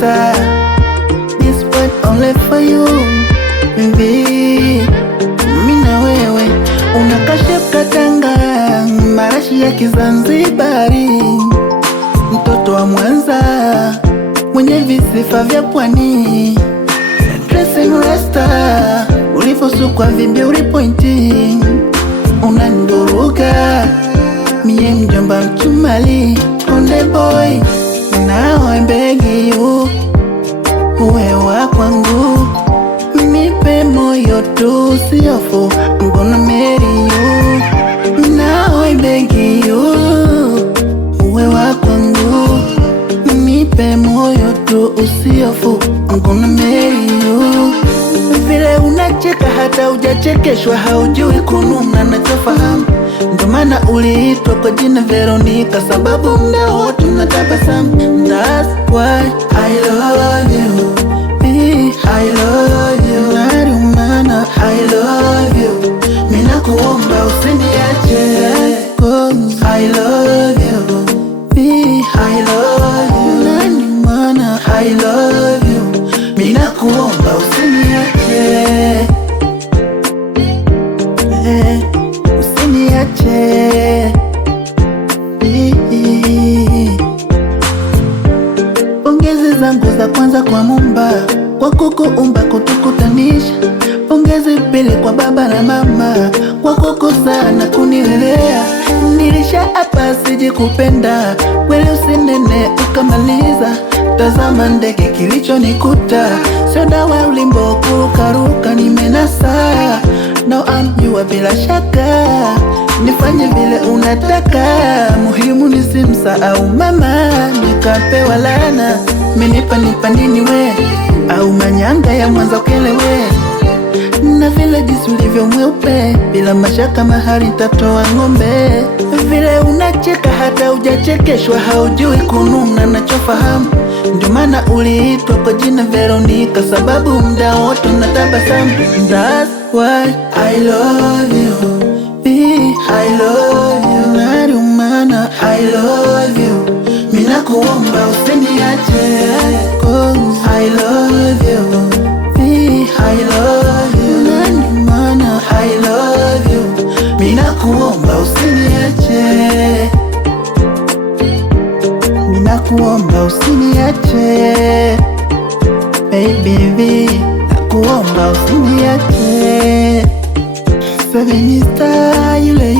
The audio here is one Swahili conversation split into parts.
Rasta. This one only for you baby. Mimi na wewe unakashef katanga, marashi ya Kizanzibari, mtoto wa Mwanza mwenye visifa vya pwani. Dressing Rasta, ulivosukwa vibeuri pointi, unaniburuga mie mjomba mchumali. Konde boy, now I'm begging you, uwe wa kwangu, nipe moyo tu usihofu, I'm gonna marry you. Now I'm begging you, uwe wa kwangu, nipe moyo tu usihofu, I'm gonna marry you. Vile unacheka hata ujachekeshwa, haujui kununa nachofahamu. Ndo maana uliitwa kwa jina Veronica, sababu mda wote unatabasamu. That's why I love you, I love you. Nari umana I love you, mina kuomba usiniache, cause I love you, I love you. Nari umana I love you, mina kuomba usiniache, usiniache. Pongezi zangu za kwanza kwa Muumba, kwa kukuumba kutukutanisha. Pongezi pili kwa baba na mama, kwa kukuza na kunilelea. Nilisha hapa siji kupenda, kweli usinene ukamaliza. Tazama ndege kilicho nikuta, sio dawa ulimbo kurukaruka, nimenasa. Now I'm you bila shaka, nifanye vile unataka. Muhimu nisimsahau mama, nikapewa lana. Nipa nini we, au manyanga ya Mwanza ukelewe. Na vile jinsi ulivyo mweupe, bila mashaka mahari tatoa ng'ombe. Vile unacheka hata ujachekeshwa, haujui kununa nachofahamu. Ndio maana uliitwa kwa jina Veronica, sababu mda wote unatabasamu. That's why I love you, I love you. Nari umana I love you, mina kuomba usiniache, cause I love you, I love you. Nari umana I love you, mina kuomba usiniache, mina kuomba usiniache, baby, nakuomba usiniache. Seven star yule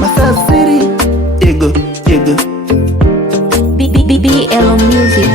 Masas City, ego BBL Music.